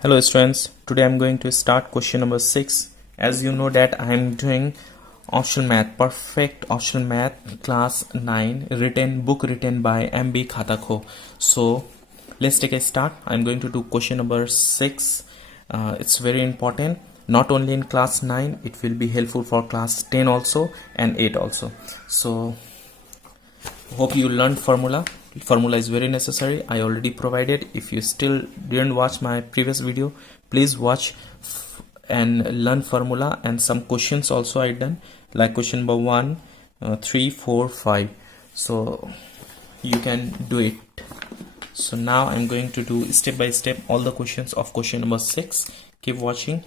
Hello students, today I am going to start question number 6. As you know that I am doing optional math, perfect optional math class 9 book written by MB Khatakho. So let's take a start. I am going to do question number 6. It's very important, not only in class 9, it will be helpful for class 10 also and 8 also. So hope you learned formula is very necessary. I already provided. If you still didn't watch my previous video, please watch and learn formula, and some questions also I done, like question number 1, 3, 4, 5. So you can do it. So now I'm going to do step by step all the questions of question number 6. Keep watching,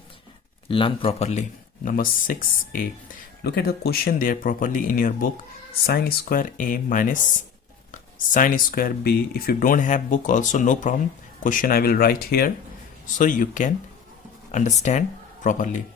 learn properly. Number 6a, look at the question there properly in your book. Sine square a minus sine square b. If you don't have book also, no problem, question I will write here so you can understand properly.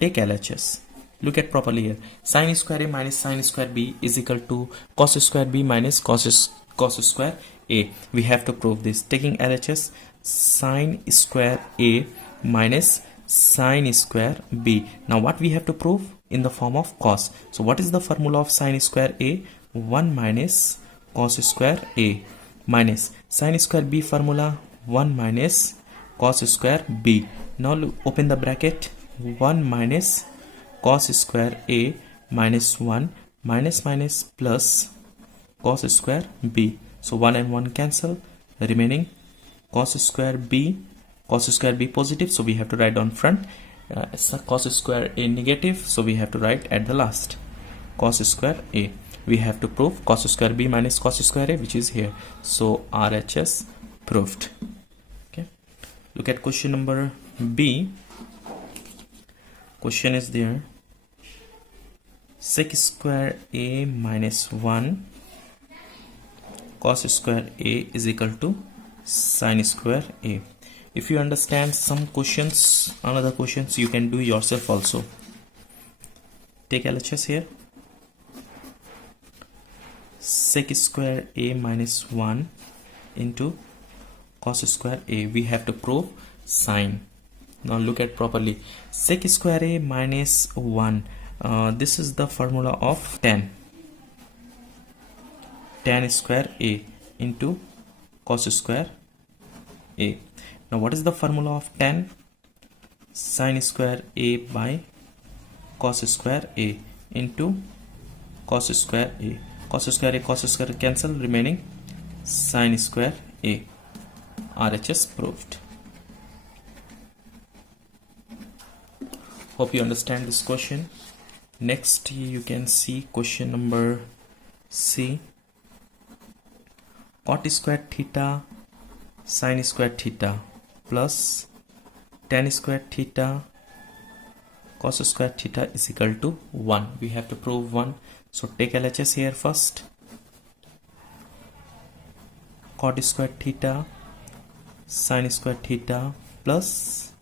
Take LHS. Look at properly here. Sine square a minus sine square b is equal to cos square b minus cos square a. We have to prove this. Taking LHS, sine square a minus sine square b. Now what we have to prove? In the form of cos. So what is the formula of sine square a? 1 minus cos square a, minus sine square b formula 1 minus cos square b. Now look, open the bracket, 1 minus cos square a minus 1 minus minus plus cos square b. So 1 and 1 cancel, remaining cos square b positive, so we have to write on front. Cos square a negative, so we have to write at the last. Cos square a. We have to prove cos square b minus cos square a, which is here. So RHS proved. Okay. Look at question number B. Question is there. Sec square a minus 1 cos square a is equal to sine square a. If you understand some questions, another questions you can do yourself also. Take LHS here. Sec square a minus 1 into cos square a. We have to prove sine. Now look at properly. Sec square a minus 1. This is the formula of tan square a into cos square a. Now what is the formula of tan? Sine square a by cos square a into cos square a. Cos square cancel, remaining sine square a. RHS proved. Hope you understand this question. Next you can see question number C. Cot square theta sine square theta plus tan square theta cos square theta is equal to 1. We have to prove 1. So take LHS here first. Cot square theta sine square theta plus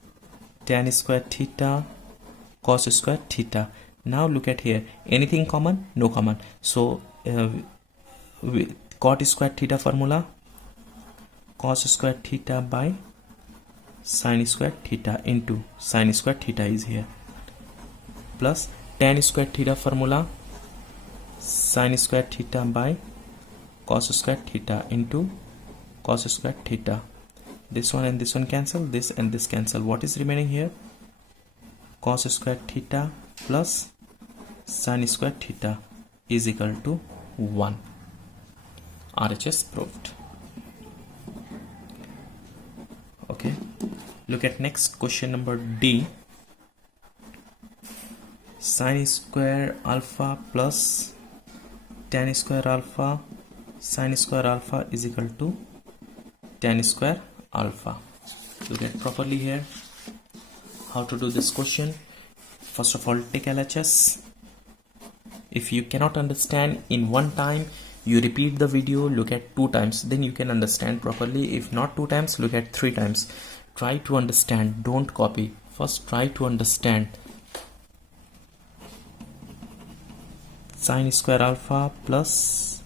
tan square theta cos square theta. Now look at here. Anything common? No common. So cot square theta formula, cos square theta by sine square theta into sine square theta is here, plus tan square theta formula, sine square theta by cos square theta into cos square theta. This one and this one cancel, this and this cancel. What is remaining here? Cos square theta plus sine square theta is equal to 1. RHS proved. Okay, look at next question number D. Sine square alpha plus tan square alpha sine square alpha is equal to tan square alpha. Look at properly here how to do this question. First of all, take LHS. If you cannot understand in one time, you repeat the video, look at 2 times, then you can understand properly. If not 2 times, look at 3 times. Try to understand, don't copy. First try to understand. Sine square alpha plus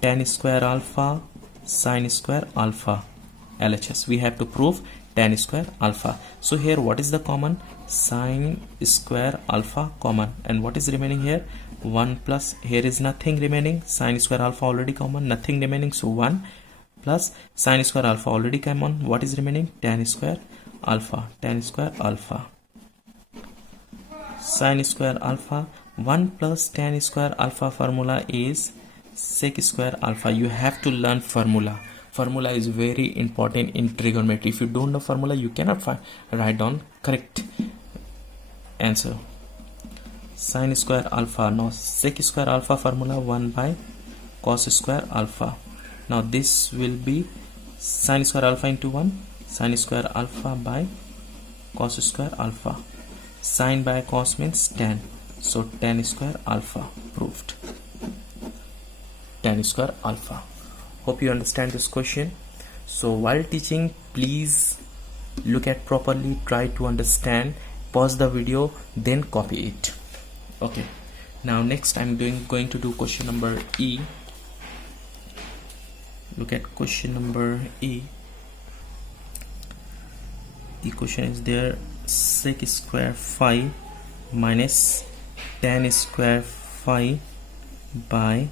tan square alpha sine square alpha. LHS. We have to prove tan square alpha. So here what is the common? Sine square alpha common, and what is remaining here? 1 plus, here is nothing remaining, sine square alpha already common, nothing remaining, so 1 plus sine square alpha already common, what is remaining? Tan square alpha, tan square alpha, sine square alpha. 1 plus tan square alpha formula is sec square alpha. You have to learn formula. Formula is very important in trigonometry. If you don't know formula, you cannot write down correct answer. Sine square alpha. Now sec square alpha formula 1 by cos square alpha. Now this will be sine square alpha into 1, sine square alpha by cos square alpha. Sine by cos means tan, so tan square alpha, proved. Tan square alpha. Hope you understand this question. So while teaching, please look at properly, try to understand, pause the video, then copy it. Okay, now next I'm going to do question number E. Look at question number E. The question is there: sec square phi minus tan square phi by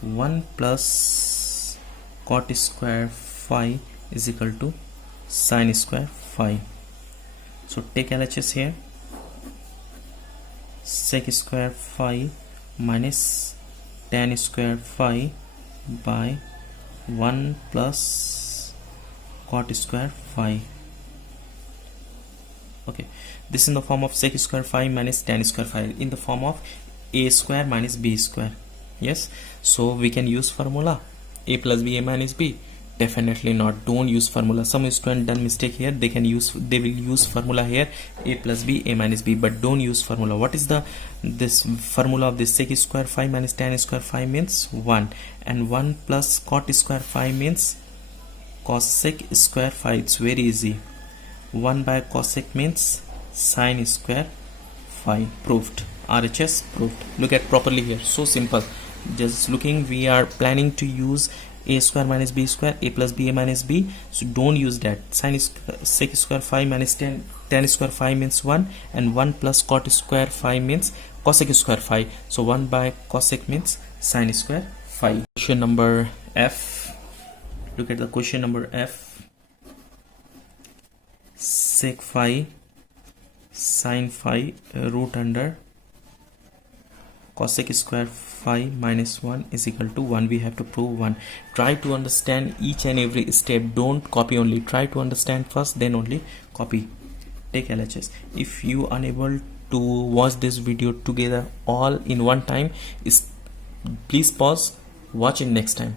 1 plus cot square phi is equal to sine square phi. So take LHS here. Sec square phi minus tan square phi by 1 plus cot square phi. Okay, this is in the form of sec square phi minus tan square phi, in the form of a square minus b square. Yes, so we can use formula a plus b, a minus b. Definitely not, don't use formula. Some student done mistake here, they will use formula here a plus b, a minus b, but don't use formula. What is this formula of this? Sec square phi minus tan square phi means 1, and 1 plus cot square phi means cosec square phi. It's very easy. 1 by cosec means sine square phi. Proved. RHS proved. Look at properly here, so simple. Just looking, we are planning to use a square minus b square, a plus b, a minus b, so don't use that. Sec square phi minus tan square phi means 1, and 1 plus cot square phi means cosec square phi, so 1 by cosec means sine square phi. Question number F. Look at the question number F. Sec phi sine phi root under cosec square phi minus 1 is equal to 1. We have to prove 1. Try to understand each and every step. Don't copy only. Try to understand first, then only copy. Take LHS. If you unable to watch this video together all in one time, please pause, watch it next time.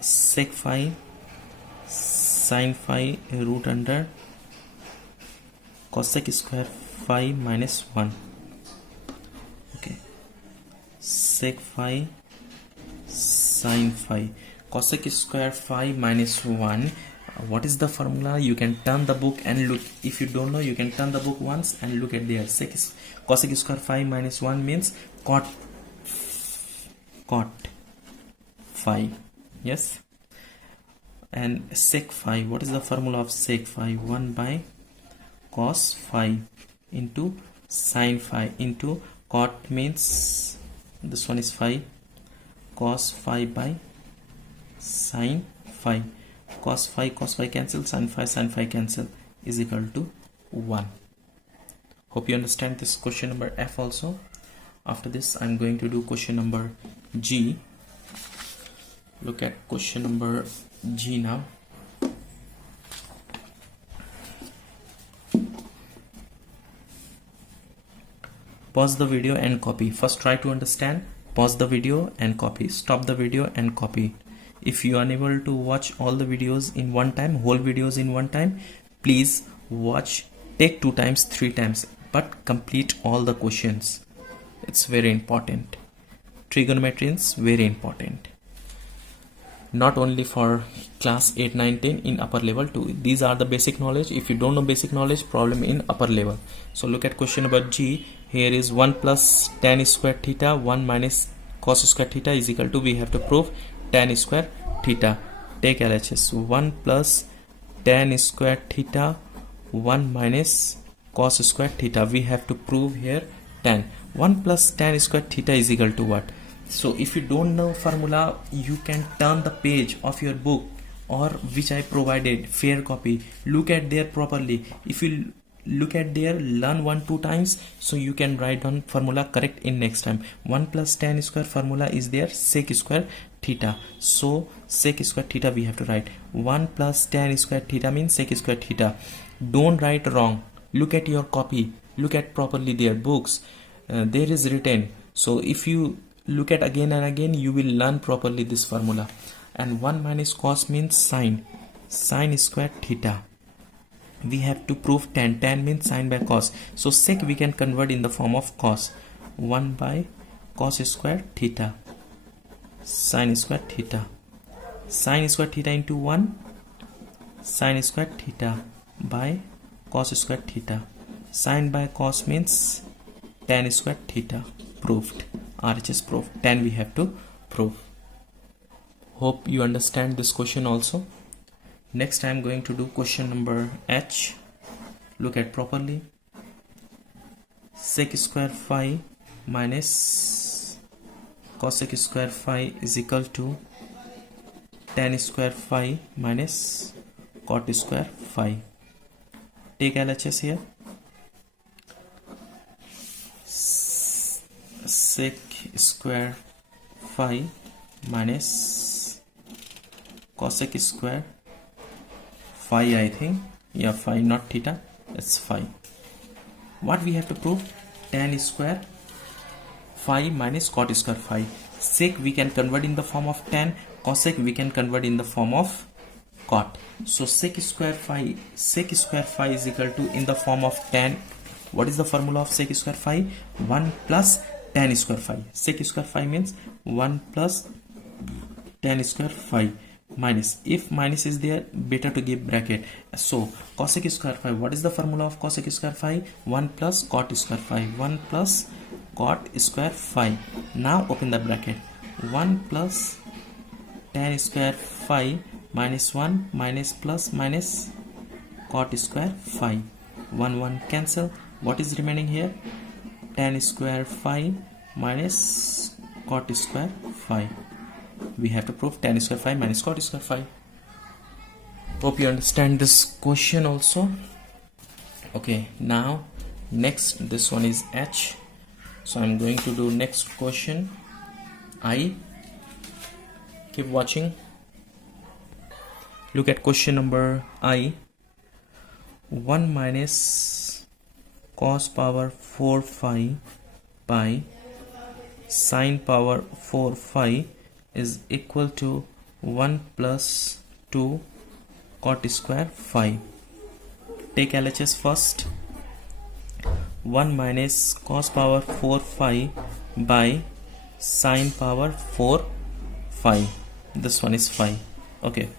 Sec phi sine phi root under cosec square phi minus 1. Okay, sec phi sine phi cosec square phi minus 1. What is the formula? You can turn the book and look. If you don't know, you can turn the book once and look at there. Cosec square phi minus 1 means cot phi. Yes, and sec phi, what is the formula of sec phi? 1 by cos phi into sine phi into cot means this one is phi, cos phi by sine phi. Cos phi cancel, sine phi cancel, is equal to 1. Hope you understand this question number F also. After this, I'm going to do question number G. Look at question number G now. Pause the video and copy. First try to understand, pause the video and copy. Stop the video and copy. If you are unable to watch all the videos in one time, whole videos in one time, please watch, take 2 times, 3 times, but complete all the questions. It's very important. Trigonometry is very important. Not only for class 8, 9, 10, in upper level too. These are the basic knowledge. If you don't know basic knowledge, problem in upper level. So look at question number G. Here is 1 plus tan square theta, 1 minus cos square theta is equal to, we have to prove tan square theta. Take LHS. 1 plus tan square theta, 1 minus cos square theta. We have to prove here tan. 1 plus tan square theta is equal to what? So if you don't know formula, you can turn the page of your book or which I provided, fair copy. Look at there properly. If you look at there, learn 1-2 times, so you can write down formula correct in next time. 1 plus tan square formula is there, sec square theta. So sec square theta we have to write. 1 plus tan square theta means sec square theta. Don't write wrong. Look at your copy. Look at properly their books. There is written. So if you look at again and again, you will learn properly this formula. And 1 minus cos means sine square theta. We have to prove tan. Tan means sine by cos. So sec we can convert in the form of cos. 1 by cos square theta, sine square theta. Sine square theta into 1, sine square theta by cos square theta. Sine by cos means tan square theta. Proved. RHS proved. Tan we have to prove. Hope you understand this question also. Next I am going to do question number H. Look at properly. Sec square phi minus cosec square phi is equal to tan square phi minus cot square phi. Take LHS here. Sec square phi minus cosec square phi, I think. Yeah, phi, not theta. That's phi. What we have to prove? Tan square phi minus cot square phi. Sec we can convert in the form of tan. Cosec we can convert in the form of cot. So sec square phi is equal to, in the form of tan. What is the formula of sec square phi? 1 plus tan square phi. Sec square phi means 1 plus tan square phi. Minus, if minus is there, better to give bracket. So cosec square phi, what is the formula of cosec square phi? 1 plus cot square phi. 1 plus cot square phi. Now open the bracket. 1 plus tan square phi minus 1 minus plus minus cot square phi. 1 cancel. What is remaining here? Tan square phi minus cot square phi. We have to prove tan square phi minus cot square phi. Hope you understand this question also. Okay, now next, this one is H. So I'm going to do next question, I. Keep watching. Look at question number I. 1 minus cos power 4 phi by sin power 4 phi is equal to 1 plus 2 cot square phi. Take LHS first. 1 minus cos power 4 phi by sin power 4 phi. This one is phi. Okay.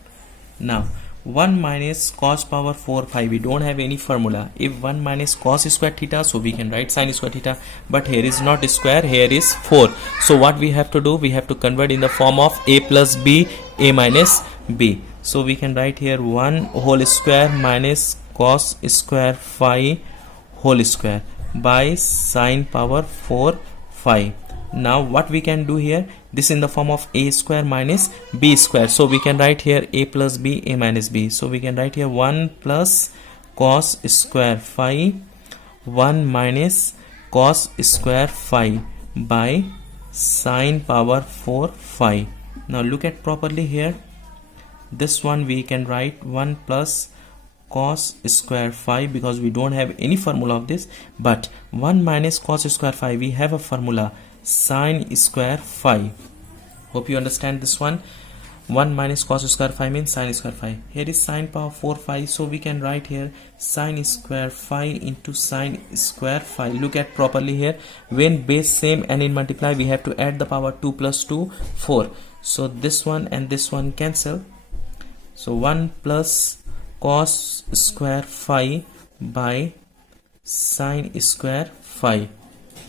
Now 1 minus cos power 4 phi, we don't have any formula. If 1 minus cos square theta, so we can write sin square theta, but here is not square, here is 4. So what we have to do, we have to convert in the form of a plus b, a minus b. So we can write here 1 whole square minus cos square phi whole square by sin power 4 phi. Now what we can do here, this in the form of a square minus b square. So we can write here a plus b, a minus b. So we can write here 1 plus cos square phi 1 minus cos square phi by sin power 4 phi. Now look at properly here. This one we can write 1 plus cos square phi, because we don't have any formula of this, but 1 minus cos square phi, we have a formula, sin square phi. Hope you understand this one. 1 minus cos square phi means sin square phi. Here is sin power 4 phi, so we can write here sin square phi into sin square phi. Look at properly here. When base same and in multiply, we have to add the power. 2 plus 2, 4. So this one and this one cancel. So 1 plus cos square phi by sin square phi.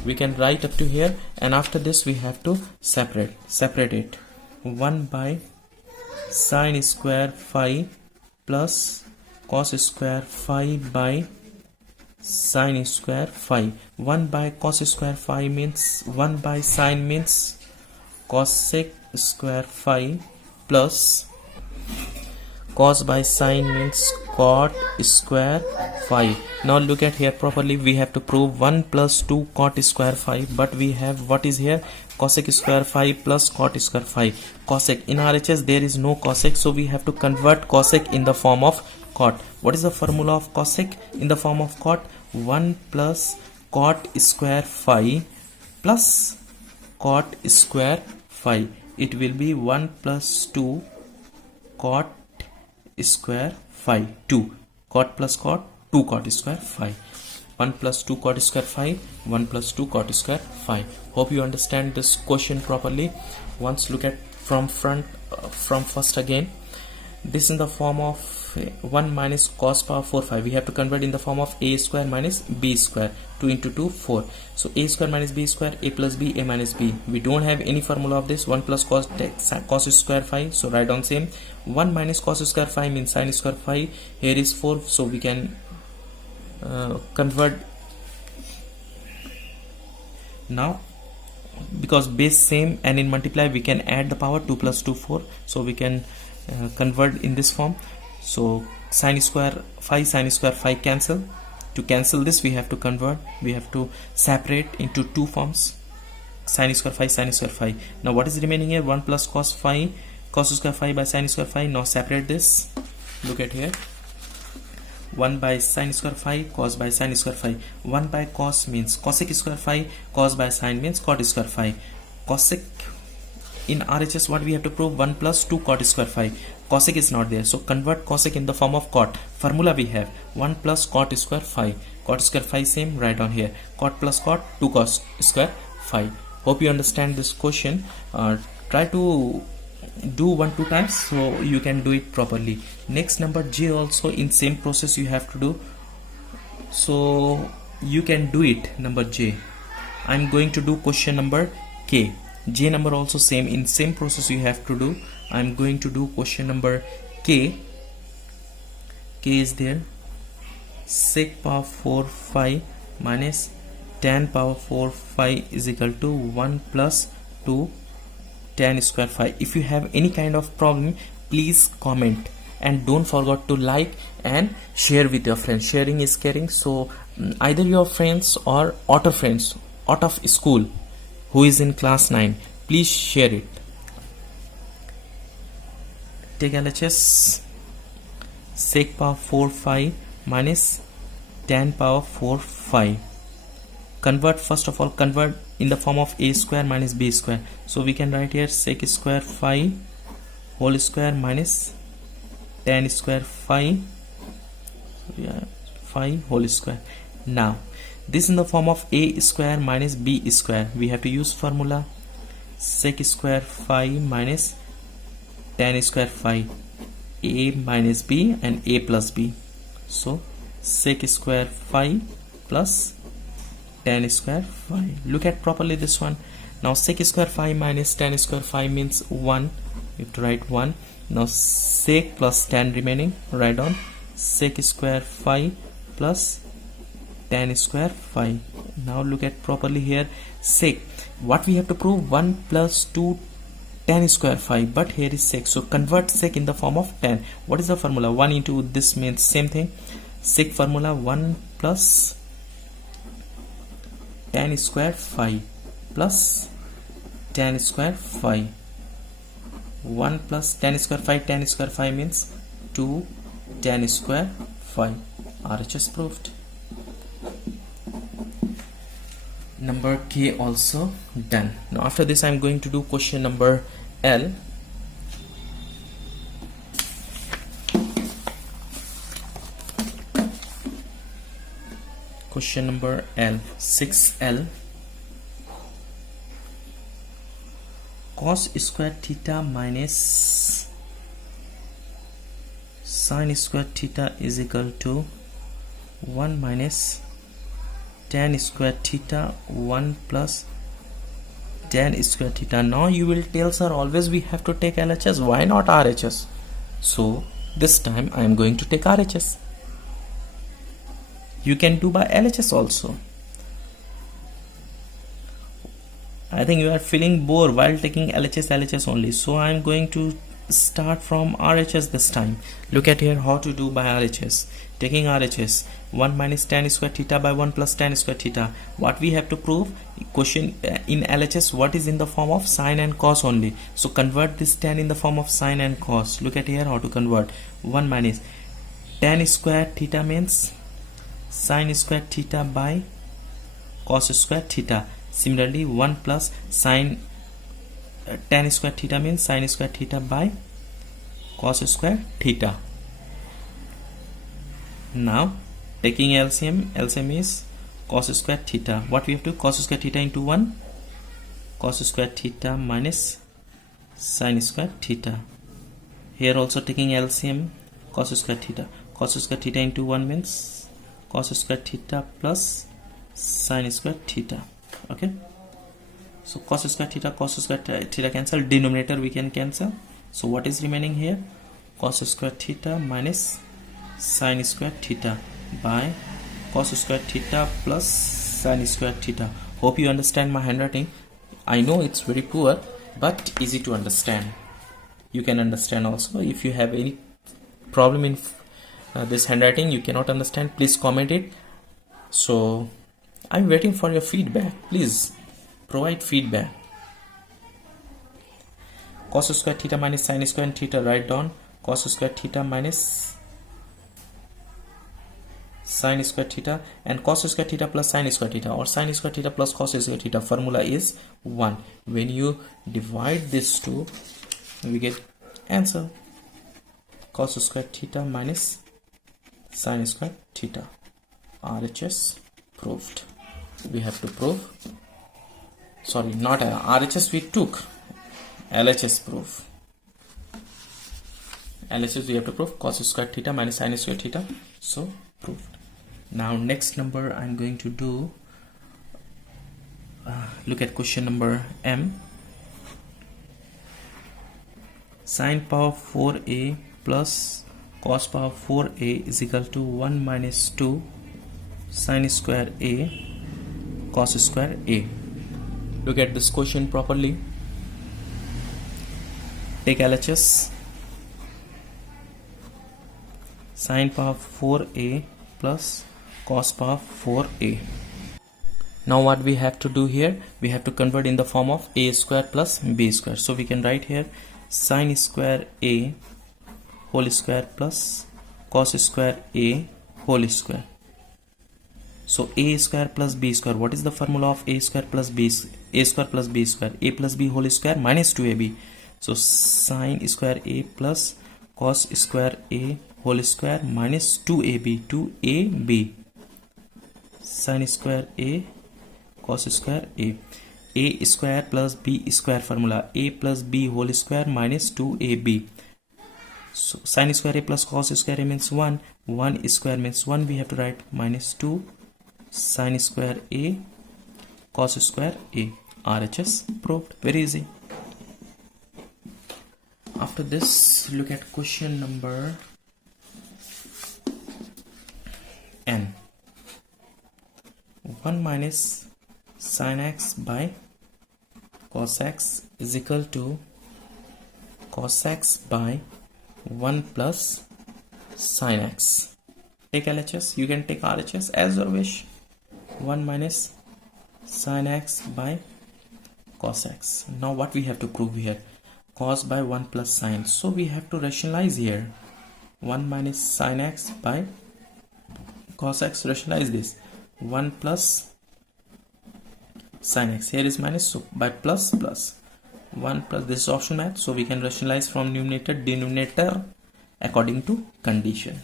We can write up to here, and after this we have to separate it. 1 by sine square phi plus cos square phi by sine square phi. 1 by cos square phi means 1 by sine means cosec square phi plus cos by sine means cot square phi. Now look at here properly. We have to prove 1 plus 2 cot square phi, but we have what is here, cosec square phi plus cot square phi. Cosec in RHS there is no cosec, so we have to convert cosec in the form of cot. What is the formula of cosec in the form of cot? 1 plus cot square phi plus cot square phi. It will be 1 plus 2 cot square phi. 2 cot plus cot, 2 cot square phi. 1 plus 2 cot square phi, 1 plus 2 cot square phi. Hope you understand this question properly. Once look at from front, from first again. This in the form of 1 minus cos power 4 phi. We have to convert in the form of a square minus b square. 2 into 2 4. So a square minus b square, a plus b, a minus b. We don't have any formula of this. 1 plus cos square phi, so write down same. 1 minus cos square phi means sin square phi. Here is 4, so we can convert now. Because base same and in multiply we can add the power. 2 plus 2 4, so we can convert in this form. So sin square phi cancel. To cancel this we have to convert, we have to separate into two forms, sin square phi. Now what is remaining here? 1 plus cos square phi by sin square phi. Now separate this. Look at here, 1 by sin square phi, cos by sin square phi. 1 by cos means cosec square phi, cos by sin means cot square phi. Cosec in RHS what we have to prove? 1 plus 2 cot square phi. Cosec is not there, so convert cosec in the form of cot. Formula we have 1 plus cot square phi. Cot square phi same, write down here. Cot plus cot, 2 cos square phi. Hope you understand this question. Try to do 1-2 times so you can do it properly. Next number J also in same process you have to do, so you can do it. Number J, I'm going to do question number K. J number also same, in same process you have to do. I'm going to do question number K. K is there, sec power 4 phi minus tan power 4 phi is equal to 1 plus 2 tan square phi. If you have any kind of problem, please comment and don't forget to like and share with your friends. Sharing is caring, so either your friends or outer friends out of school who is in class 9, please share it. Take LHS, sec power 4 phi minus tan power 4 phi. Convert, first of all convert in the form of a square minus b square. So we can write here sec square phi whole square minus tan square phi, phi whole square. Now this in the form of a square minus b square. We have to use formula sec square phi minus tan square phi, a minus b and a plus b. So sec square phi plus tan square phi. Look at properly this one. Now sec square phi minus tan square phi means 1. You have to write 1. Now sec plus tan remaining, write down sec square phi plus tan square phi. Now look at properly here, sec, what we have to prove? 1 plus 2 tan square phi, but here is sec, so convert sec in the form of tan. What is the formula? 1 into this means same thing, sec formula 1 plus tan square phi plus tan square phi. 1 plus tan square phi means 2 tan square phi. RHS proved. Number K also done. Now after this I'm going to do question number L. Question number L, 6L. Cos square theta minus sin square theta is equal to 1 minus tan square theta 1 plus tan square theta. Now you will tell, sir, always we have to take LHS. Why not RHS? So this time I am going to take RHS. You can do by LHS also. I think you are feeling bored while taking LHS only. So I am going to start from RHS this time. Look at here how to do by RHS. Taking RHS, 1 minus tan square theta by 1 plus tan square theta. What we have to prove? Question in LHS, what is in the form of sine and cos only. So convert this tan in the form of sine and cos. Look at here how to convert. 1 minus tan square theta means sine square theta by cos square theta. Similarly, 1 plus sine tan square theta means sine square theta by cos square theta. Now taking LCM is cos square theta. What we have to do? Cos square theta into 1, cos square theta minus sine square theta. Here also taking LCM, cos square theta. Cos square theta into 1 means cos square theta plus sine square theta. Okay, so cos square theta cancel, denominator we can cancel. So what is remaining here? Cos square theta minus sine square theta by cos square theta plus sine square theta. Hope you understand my handwriting. I know it's very poor but easy to understand. You can understand also. If you have any problem in this handwriting, you cannot understand, please comment it. So I'm waiting for your feedback. Please provide feedback. Cos square theta minus sine square theta, write down. Cos square theta minus sine square theta and cos square theta plus sine square theta, or sine square theta plus cos square theta. Formula is 1. When you divide these two, we get answer. Cos square theta minus sine square theta. RHS proved. We have to prove, sorry, not RHS we took, LHS proof. LHS we have to prove cos square theta minus sine square theta. So proved. Now next number I'm going to do, look at question number M. Sine power 4a plus cos power 4a is equal to 1 minus 2 sine square a cos square a. Look at this question properly. Take LHS. Sine power 4a plus cos power 4a. Now what we have to do here? We have to convert in the form of a square plus b square. So we can write here sine square a whole square plus cos square a whole square. So a square plus b square. What is the formula of a square plus b? A square plus b square. A plus b whole square minus 2ab. So sine square a plus cos square a whole square minus 2ab. 2ab. Sine square a cos square a. A square plus b square formula. A plus b whole square minus 2ab. So sine square a plus cos square a means 1. 1 square means 1. We have to write minus 2 sine square a cos square a. RHS proved. Very easy. After this, look at question number N. 1 minus sin x by cos x is equal to cos x by 1 plus sin x. Take LHS. You can take RHS as you wish. 1 minus sin x by cos x. Now what we have to prove here? Cos by 1 plus sin. So we have to rationalize here. 1 minus sin x by cos x. Rationalize this. 1 plus sin x. Here is minus, so by plus plus. 1 plus, this is option math, so we can rationalize from numerator denominator according to condition.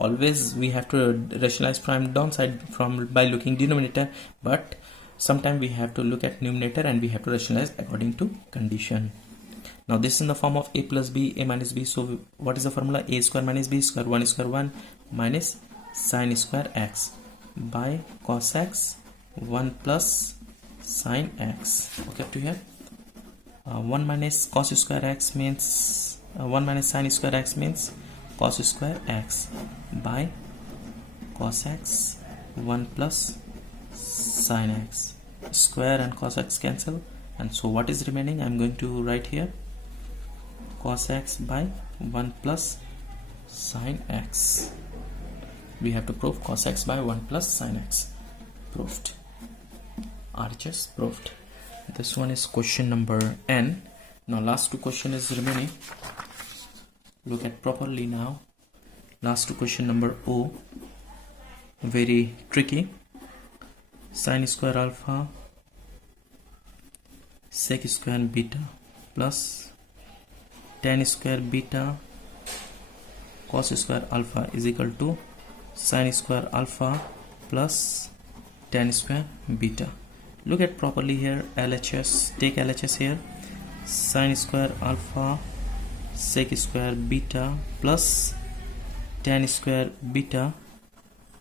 Always we have to rationalize from downside by looking denominator, but sometimes we have to look at numerator and we have to rationalize according to condition. Now this is in the form of a plus b, a minus b. So what is the formula? A square minus b square, 1 square 1 minus sin square x by cos x 1 plus sine x. Okay, up to here. 1 minus cos square x means 1 minus sine square x means cos square x by cos x. 1 plus sine x. Square and cos x cancel, and so what is remaining? I'm going to write here cos x by 1 plus sine x. We have to prove cos x by 1 plus sine x. Proved. RHS proved. This one is question number N. Now last two question is remaining. Look at properly now. Last two question number O. Very tricky. Sine square alpha sec square beta plus tan square beta cos square alpha is equal to sine square alpha plus tan square beta. Look at properly here. LHS, take LHS here. Sine square alpha sec square beta plus tan square beta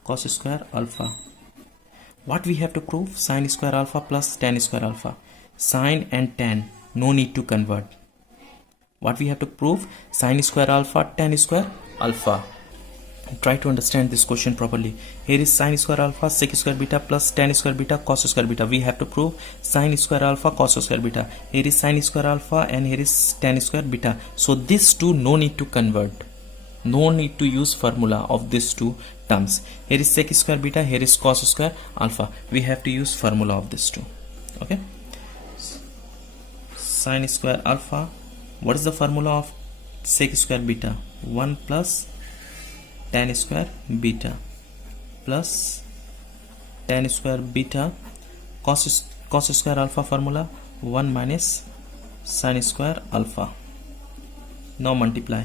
cos square alpha. What we have to prove? Sine square alpha plus tan square alpha. Sine and tan, no need to convert. What we have to prove? Sine square alpha, tan square alpha. Try to understand this question properly. Here is sine square alpha sec square beta plus tan square beta cos square beta. We have to prove sine square alpha cos square beta. Here is sine square alpha and here is tan square beta. So these two no need to convert. No need to use formula of these two terms. Here is sec square beta, here is cos square alpha. We have to use formula of these two. Okay. Sine square alpha. What is the formula of sec square beta? 1 plus tan square beta plus tan square beta cos square alpha formula 1 minus sine square alpha. Now multiply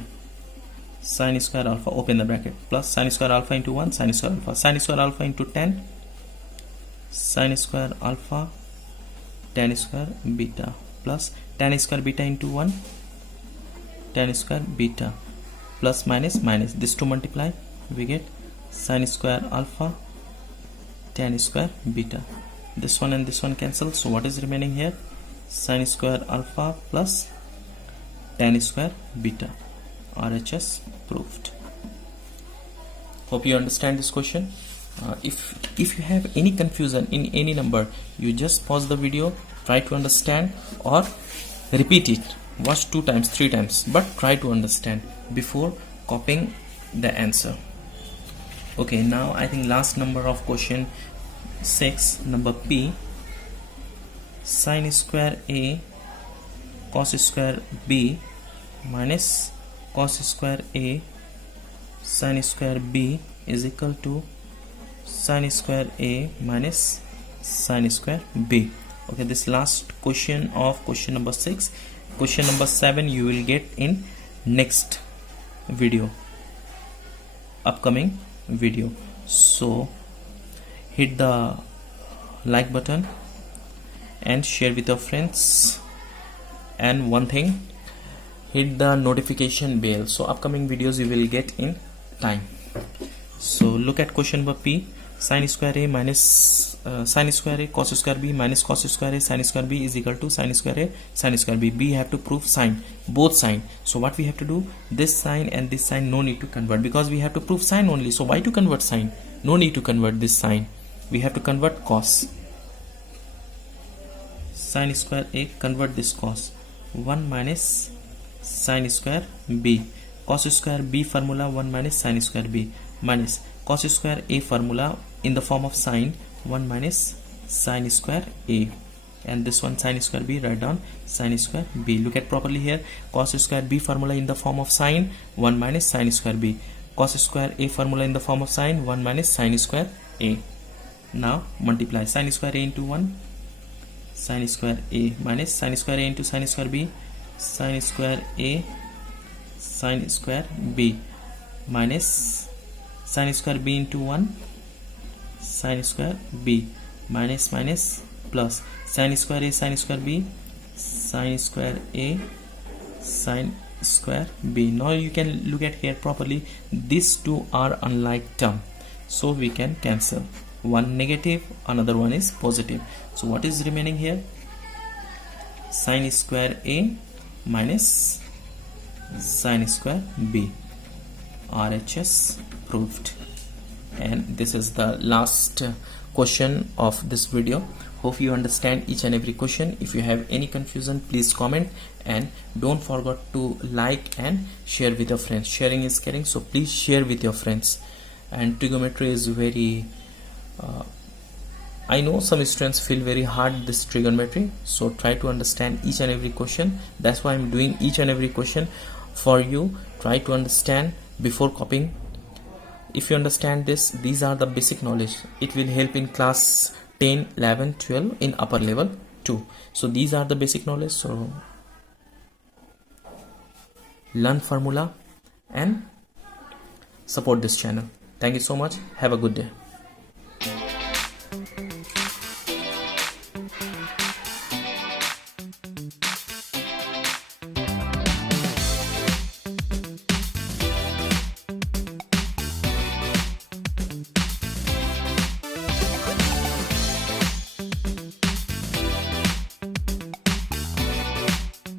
sine square alpha, open the bracket, plus sine square alpha into 1 sine square alpha into 10 sine square alpha tan square beta plus tan square beta into 1 tan square beta plus minus minus, this to multiply, we get sine square alpha tan square beta. This one and this one cancel, so what is remaining here? Sine square alpha plus tan square beta. RHS proved. Hope you understand this question. If you have any confusion in any number, you just pause the video, try to understand or repeat it. Watch 2 times, 3 times, but try to understand before copying the answer. Okay, now I think last number of question 6, number P. Sine square A cos square B minus cos square A sin square B is equal to sin square A minus sin square B. Okay, this last question of question number 6. Question number 7 you will get in next video, upcoming video. So hit the like button and share with your friends, and one thing, hit the notification bell so upcoming videos you will get in time. So look at question number P. Sin square A minus sin square A cos square B minus cos square A sin square B is equal to sin square A sin square B. B have to prove sine, both sine. So what we have to do, this sine and this sine no need to convert because we have to prove sine only. So why to convert sine? No need to convert this sine. We have to convert cos. Sin square A, convert this cos. 1 minus sin square B. Cos square B formula 1 minus sin square B minus cos square A formula in the form of sine 1 minus sin square A, and this one sin square B, write down sin square B. Look at properly here, cos square B formula in the form of sine 1 minus sin square B, cos square A formula in the form of sine 1 minus sin square A. Now multiply sin square A into 1 sin square A minus sin square A into sin square B sin square A sin square B minus sin square B into 1 sin square B minus minus plus sin square A sin square B sin square A sin square B. Now you can look at here properly, these two are unlike term, so we can cancel. one negative, another one is positive. So what is remaining here? Sine square A minus sine square B. RHS proved. And this is the last question of this video. Hope you understand each and every question. If you have any confusion, please comment, and don't forget to like and share with your friends. Sharing is caring, so please share with your friends. And trigonometry is very I know some students feel very hard this trigonometry, so try to understand each and every question. That's why I'm doing each and every question for you. Try to understand before copying. If you understand this, these are the basic knowledge. It will help in class 10, 11, 12 in upper level too. So these are the basic knowledge. So learn formula and support this channel. Thank you so much. Have a good day.